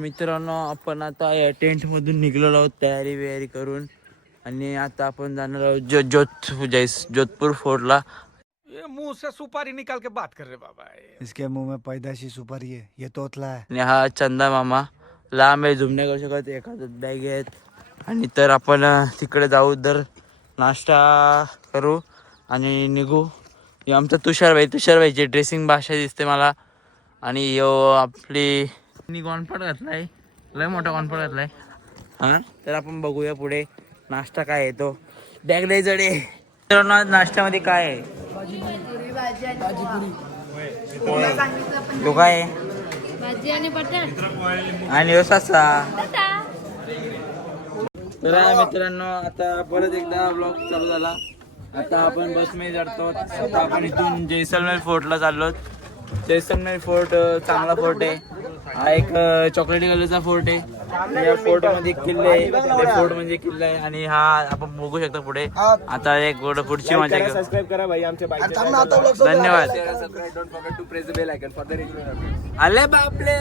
मित्रांनो आपण आता या टेंट मधून निघलेलो आहोत तयारी वयारी करून आणि आता आपण जाणार आहोत जोधपुर फोर्टला. ये मुंह से सुपारी निकाल के बात कर रहे बाबा. इसके मुंह में पैदाशी सुपारी है, ये तोतला है. आणि हा चंदा मामा लांब आहे, झुमण्या करू शकत, एखाद्यात बॅग आहेत. आणि तर आपण तिकडे जाऊ, तर नाश्ता करू आणि निघू. हे आमचा तुषारभाईची ड्रेसिंग भाषा दिसते मला. आणि यो आपली गॉनपट घातलाय, लय मोठा गॉनपट घातलाय. हा तर आपण बघूया पुढे नाश्ता काय आहे तो. बॅग लय जड आहे. मित्रांनो, आज नाश्त्यामध्ये काय आहे? तो काय आहे? भाजी आणि बटाट आणि यो ससा. तर मित्रांनो, आता परत एकदा ब्लॉग चालू झाला. आता आपण बसमध्ये चढतो. आता आपण इथून जैसलमेर फोर्टला चाललो. जैसलमेर फोर्ट चांगला फोर्ट आहे. हा एक चॉकलेटी कलरचा फोर्ट आहे. या फोर्ट मध्ये किल्ले आहे, फोर्ट म्हणजे किल्ला आहे. आणि हा आपण बघू शकतो पुढे. आता एक पुढची मजा घेऊ. सबस्क्राइब करा भाई आमचे धन्यवाद. आले बापले.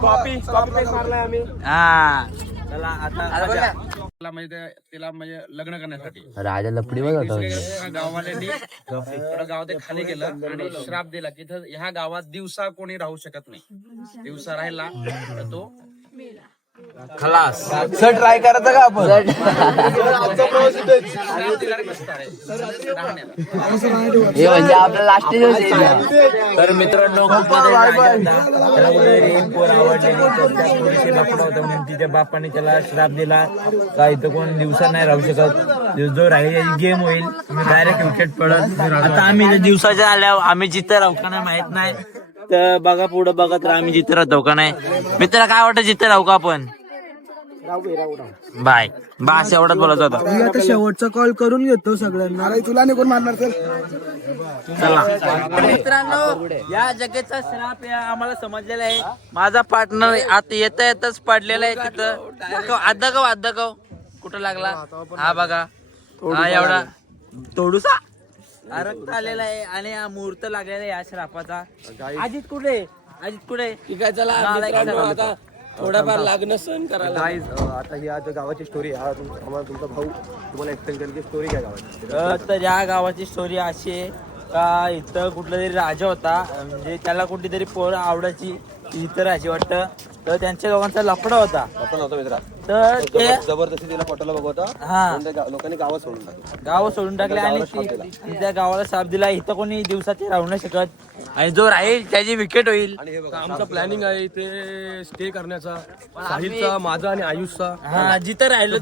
कॉपी मारलाय आम्ही. हा चला आता म्हणजे तिला म्हणजे लग्न करण्यासाठी राजा लपडी होता. गाववाल्यांनी गावात खाली गेलं आणि श्राप दिला की ह्या गावात दिवसा कोणी राहू शकत नाही. दिवसा राहिला तर तो खलास. सर ट्राय करायचं का आपण? हे म्हणजे आपला लास्ट दिवस आहे. तर मित्रांनो, खूप लफडा होता म्हणून तिच्या बापाने त्याला श्राप दिला का इथं कोण दिवसा नाही राहू शकत. जो राहील गेम होईल, डायरेक्ट विकेट पडत. आता आम्ही दिवसाच्या आल्यावर आम्ही जिथं राहू का नाही माहित नाही. तर बघा पुढं बघा, तर आम्ही जिथं राहतो का नाही. मित्र काय वाटत जिथं राहू का आपण? बाय बास एवढाच बोलत होता. मी आता शेवटचा कॉल करून घेतो सगळ्यांना. तुला नाही कोण मारणार सर. चला मित्रांनो, या जगेचा श्राप या आम्हाला समजलेला आहे. माझा पार्टनर आता येताच पडलेला आहे तिथं. आधा गाव कुठं लागला हा बघा. हा एवढा थोडूसा रक्त आलेला आहे आणि हा मुहूर्त लागलेला आहे या श्रापाचा. अजित कुठे? काय चला आता थोडाफार लागणं सहन करायला. आता ही आज गावाची स्टोरी हा तुमचा भाऊ तुम्हाला एक्सप्लेन करेल की स्टोरी काय गावाची. तर या गावाची स्टोरी अशी आहे का इथं कुठला तरी राजा होता. म्हणजे त्याला कुठली तरी पोरं आवडायची, इथं राहायची वाटतं. तर त्यांच्या दोघांचा लफडा होता. तर ते जबरदस्ती तिला पटवलं बघता. हा लोकांनी गावात सोडून टाकलं. गाव सोडून टाकले आणि त्या गावाला साप दिला. इथं कोणी दिवसाचे राहू नाही शकत आणि जो राहील त्याची विकेट होईल. आमचं प्लॅनिंग आहे इथे स्टे करण्याचा, साहिलचा, माझा आणि आयुषचा. हा जिथं राहिलो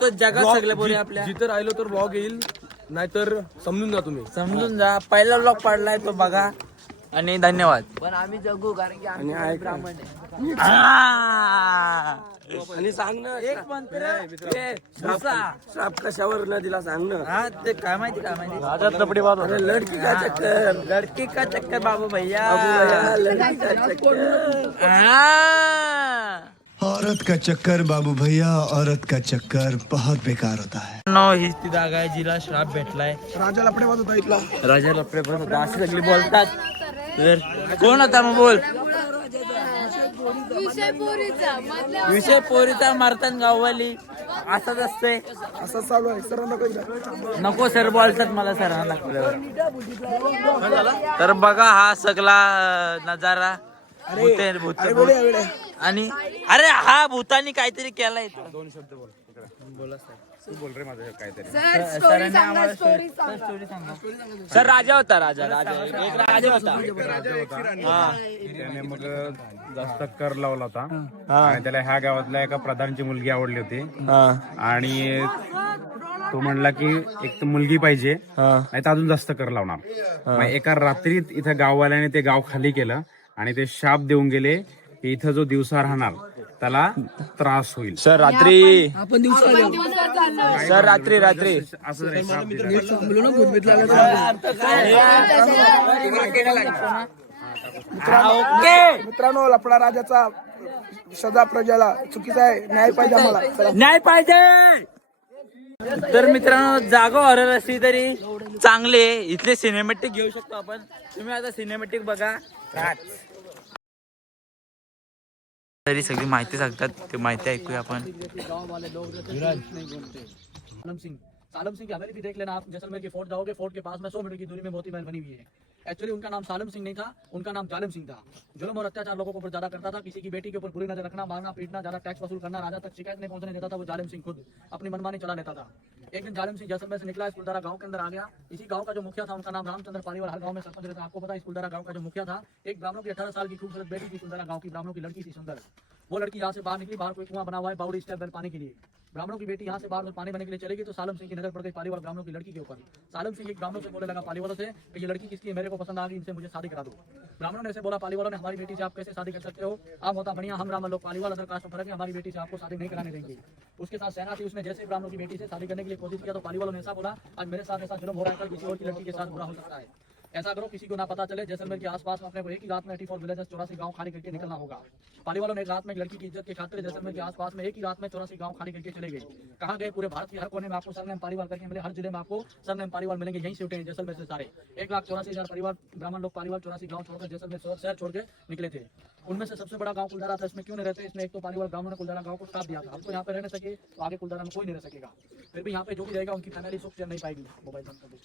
तो जगात सगळे बोले आपल्या. जिथे राहिलो तर व्लॉग येईल, नाहीतर समजून जा तुम्ही. समजून जा. पहिला ब्लॉग पडलाय तो बघा आणि धन्यवाद. पण आम्ही जगू कारण की आम्ही ब्राह्मण आहे. आणि सांग ना एक मंत्र श्राप कशावर न दिला सांग ना. हा ते काय माहिती लडकी का चक्कर बाबू भैया. औरत का चक्कर बाबू भैया, औरत का चक्कर बहुत बेकार होता है. हीच ती जागा आहे जिला श्राप भेटलाय. राजा लपडे बात होता इथला. राजा लपडे पण होता अशी सगळी बोलतात. तर कोण होता मग बोल. विषय पोरीचा मारतात गाववाली. असंच असते. असं चालू आहे. सर नको सर बोलतात मला सरांना दाखवल्यावर. तर बघा हा सगळा नजारा. भूत आणि अरे हा भूतानी काहीतरी केलाय. दोन शब्द बोला तू बोल रे माझं काहीतरी. सर राजा होता. एक राजा होता. त्याने मग जास्त कर लावला होता आणि त्याला ह्या गावातल्या एका प्रधानची मुलगी आवडली होती. आणि तो म्हणला की एक तर मुलगी पाहिजे, नाही तर अजून जास्त कर लावणार. मग एका रात्रीत इथं गाववाल्याने ते गाव खाली केलं आणि ते शाप देऊन गेले की इथं जो दिवसा राहणार त्याला त्रास होईल. सर रात्री आपण दिवसा सर रात्री असं रे शाप दिला. मित्रांनो, लपडा राजाचा सदा प्रजाला चुकीचा आहे. न्याय पाहिजे आम्हाला. न्याय पाहिजे. तर मित्रांनो, जागा हॉरर असली तरी चांगले इथले सिनेमॅटिक घेऊ शकतो आपण. तुम्ही आता सिनेमॅटिक बघा. तरी सगळी माहिती सांगतात, ते माहिती ऐकूया आपण. गांव वाले लोग रहते हैं, नहीं घूमते. सालम सिंह की हवेली भी देख लेना आप. जैसलमेर के फोर्ट जाओगे, फोर्ट के पास में 100 मीटर की दूरी में मोती महल बनी हुई है. एक्चुअली उनका नाम सालम सिंह नहीं था, उनका नाम जालिम सिंह था. जुल्म और अत्याचार लोगों के ऊपर ज्यादा करता था. किसी की बेटी के ऊपर बुरी नजर रखना, मारना, पीटना, ज्यादा टैक्स वसूल करना, राजा तक शिकायत नहीं पहुंचने देता था. वो जालिम सिंह खुद अपनी मनमानी चला लेता था. एक दिन जालिम सिंह जैसलमेर से निकला, स्कूलदारा गांव के अंदर आ गया. इसी गांव का जो मुखिया था, उनका नाम रामचंद्र पालीवाल, हर गांव में सरपंच रहता. आपको पता है स्कूलदारा गांव का जो मुखिया था, एक ब्राह्मणों की 18 साल की खूबसूरत बेटी थी. स्कूलदारा गांव की ब्राह्मणों की लड़की थी सुंदर. वो लड़की यहाँ से बाहर निकली. बाहर कोई कुआं बना हुआ है, बाउडी स्टेप वेल पानी के लिए. ब्राह्मणों की बेटी यहाँ से बाहर पानी भरने के लिए चलेगी तो सालम सिंह की नजर पड़ गई पालीवाल ब्राह्मणों की लड़की के ऊपर. सालम सिंह एक ब्राह्मणों से बोलने लगा पालीवालों से कि ये लड़की किसकी है, मेरे को पसंद आ गई, इनसे मुझे शादी करा दो. ब्राह्मणों ने ऐसे बोला पालीवालों ने, हमारी बेटी से आप कैसे शादी कर सकते हो, आप होता बढ़िया, हम ब्राह्मण लोग पालीवाल अदर कास्ट में फर्क है, हमारी बेटी से आपको शादी नहीं कराने देंगे. उसके साथ सेना थी, उसने जैसे ब्राह्मणों की बेटी से शादी करने के लिए कोशिश किया तो पालीवालों ने ऐसा बोला, आज मेरे साथ ऐसा जुल्म हो रहा है, कल किसी और की लड़की के साथ बुरा हो सकता है. ऐसा करो किसी को ना पता चले, जैसलमेर के आसपास में अपने को एक ही रात में 84 विलेजेस 84 गांव खाली करके निकलना होगा. पालीवालों ने एक रात में एक लड़की की इज्जत के खातिर जैसलमेर के आसपास में एक ही रात में 84 गांव खाली करके चले गए. कहाँ गए? पूरे भारत के हर कोने में आपको सरनेम पालीवाल करके मिले, हर जिले में आपको सरनेम पालीवाल मिलेंगे. यहीं से उठे हैं जैसलमेर से सारे 1,84,000 परिवार ब्राह्मण लोग पालीवाल 84 गांव छोड़कर जैसलमेर शहर छोड़ के निकले थे. उनमें से सबसे बड़ा गांव कुलधारा था. इसमें क्यों नहीं रहते? इसमें एक तो पालीवाल ब्राह्मण ने कुलधारा गांव को साथ दिया था. हम तो यहाँ पे रहने सके तो आगे कुलधारा में कोई नहीं रह सकेगा. फिर भी यहाँ पे जो भी रहेगा उनकी फैमिली सुख चैन नहीं पाएगी. मोबाईल बंद कर दो.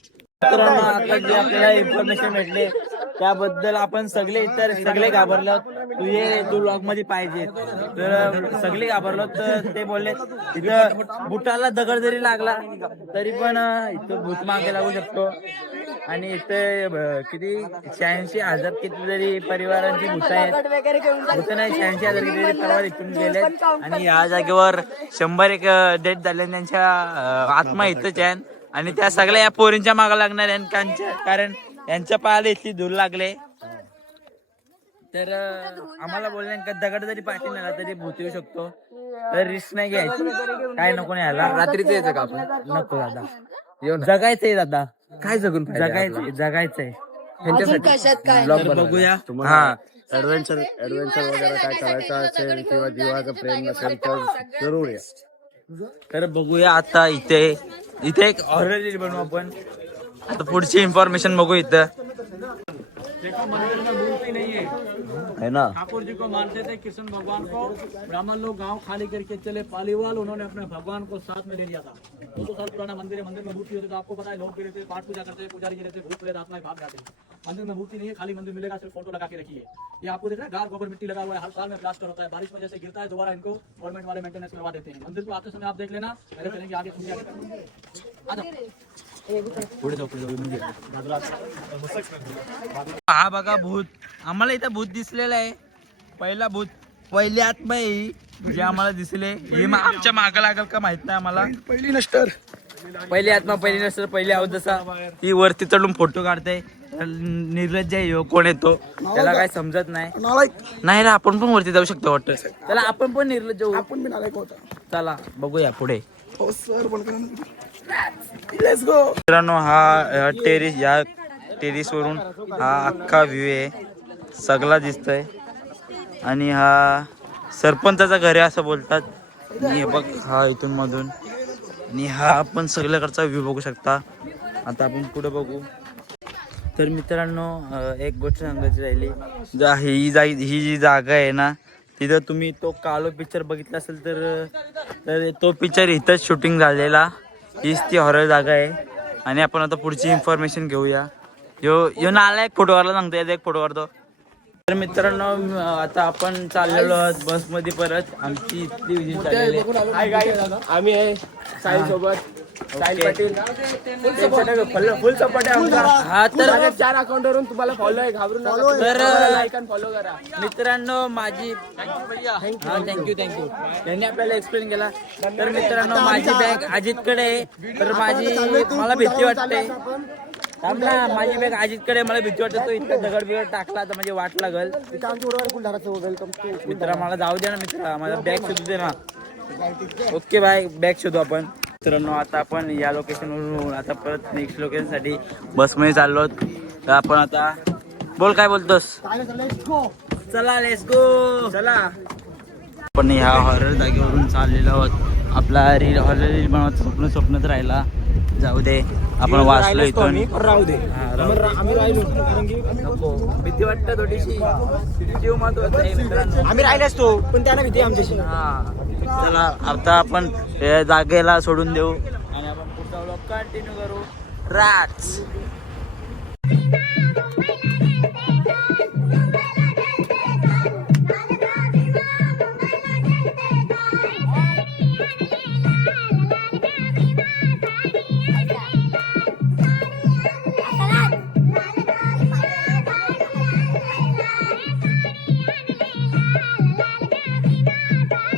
मित्रांनो, आता जे आपल्याला इन्फॉर्मेशन भेटले त्याबद्दल आपण सगळे घाबरलो. तू ब्लॉग मध्ये पाहिजे तर सगळे घाबरलो. तर ते बोलले इथं बुटाला दगड जरी लागला तरी पण इथं भूत मागे लागू शकतो. आणि इथे किती 86,000 किती जरी परिवारांची भूत आहेत, भूत नाही 86,000 किती तरी परिवार इथून गेले. आणि या जागेवर 101 डेथ झाले. त्यांच्या आत्मा इथंच आहे आणि त्या सगळ्या या पोरींच्या मागे लागणार आहे. कारण यांच्या पायाला इथली धूळ लागले. तर आम्हाला बोलले दगड जरी पाठी नेला तरी भूत येऊ शकतो. तर रिस्क नाही घ्यायची, काय नको नाही यायला. रात्रीच यायचं का आपण? नको दादा, जगायचंय दादा. काय जगायचंय अजून कशात काय ब्लॉग बघूया. हा, ऍडव्हेंचर वगैरे काय करायचं असेल किंवा जीवाचं प्रेम नसेल तर जरूर या. तर बघूया आता इथे एक हॉरर रील बनवू आपण. आता पुढची इन्फॉर्मेशन बघू इथं. देखो मंदिर में मूर्ति नहीं है ना. ठाकुर जी को मानते थे, कृष्ण भगवान को. ब्राह्मण लोग गांव खाली करके चले पालीवाल, उन्होंने अपने भगवान को साथ में ले लिया था. 200 साल पुराना मंदिर है. मंदिर में मूर्ति होती तो आपको पता है लोग भी रहते, पाठ पूजा करते, पुजारी जी रहते, भूत प्रेत आत्माएं भाग जाते. मंदिर में मूर्ति नहीं है, खाली मंदिर मिलेगा, सिर्फ फोटो लगा के रखिए. ये आपको देख रहा है, गार गोबर मिट्टी लगा हुआ है, हर साल में प्लास्टर होता है. बारिश में जैसे गिरता है दोबारा इनको गवर्नमेंट वाले मेंटेनेंस करवा देते हैं. मंदिर को आते समय आप देख लेना. पहले चलेंगे आगे हा बघा भूत. आम्हाला इथं भूत दिसलेलं आहे. पहिली आत्मा आहे ही, जे आम्हाला दिसले. ही आमच्या मागं लागल का माहित नाही आम्हाला. पहिली आत्मा, पहिली नसतर, पहिली अवदसा. ही वरती चढून फोटो काढते. निर्लज्ज आहे ह्यो. कोण येतो त्याला काय समजत नाही. नाही रे, आपण पण वरती जाऊ शकतो वाटतं. त्याला आपण पण निर्लज्ज होऊ. चला बघूया पुढे. मित्रांनो, हा टेरिस, या टेरिस वरून हा अख्खा व्ह्यू आहे, सगळा दिसतोय. आणि हा सरपंचाचा घर आहे असं बोलतात. आणि हे बघ, हा इथून मधून. आणि हा आपण सगळ्याकडचा व्ह्यू बघू शकता. आता आपण पुढे बघू. तर मित्रांनो, एक गोष्ट सांगायची राहिली. ही जी जागा आहे ना, तिथं तुम्ही तो कालो पिक्चर बघितला असेल तर तो पिक्चर इथंच शूटिंग झालेला. हीच ती हॉरर जागा आहे. आणि आपण आता पुढची इन्फॉर्मेशन घेऊया. यो नाला एक फोटो काढला, सांगतो याचा एक फोटो काढतो. तर मित्रांनो, आता आपण चाललेलो आहोत बसमध्ये परत. आमची इथली विजिट झालेली आहे. आम्ही आहे साई सोबत, साई पाटील फुल सपोर्ट आहे आमचा. हा, तर 4 अकाउंटवरून तुम्हाला फॉलो आहे, घाबरून नका. तर लाईक आणि फॉलो करा मित्रांनो. माझी थँक्यू. त्यांनी आपल्याला एक्सप्लेन केला. तर मित्रांनो, माझी बॅग अजितकडे आहे. तर मला भीती वाटते. माझी बॅग अजितकडे, मला भीती वाटते. तो इतका दगड बिगड टाकला तर म्हणजे वाट लागल. मित्रा, मला जाऊ दे ना मित्रा, माझा बॅग शोधू दे ना. ओके बाय, बॅग शोधू आपण. मित्रांनो, आता आपण या लोकेशनवरून आता परत नेक्स्ट लोकेशनसाठी बसमध्ये चाललो. तर आपण आता बोल, काय बोलतोस? चला लेट्स गो. चला. पण ह्या हॉरर जागेवरून चाललेलो आहोत. आपला हॉरर रील बनवायचं स्वप्नच राहिला. जाऊ दे, आपण वाचलो इथून. राहू दे. आम्ही राहिलो नको, भीती वाटतं थोडीशी. जीव महत्वाचा आहे मित्रांनो. आम्ही राहिले असतो पण त्यांना भीती आमच्याशी. हा, चला आता आपण या जागेला सोडून देऊ आणि आपण पुढचा व्लॉग कंटिन्यू करू. राज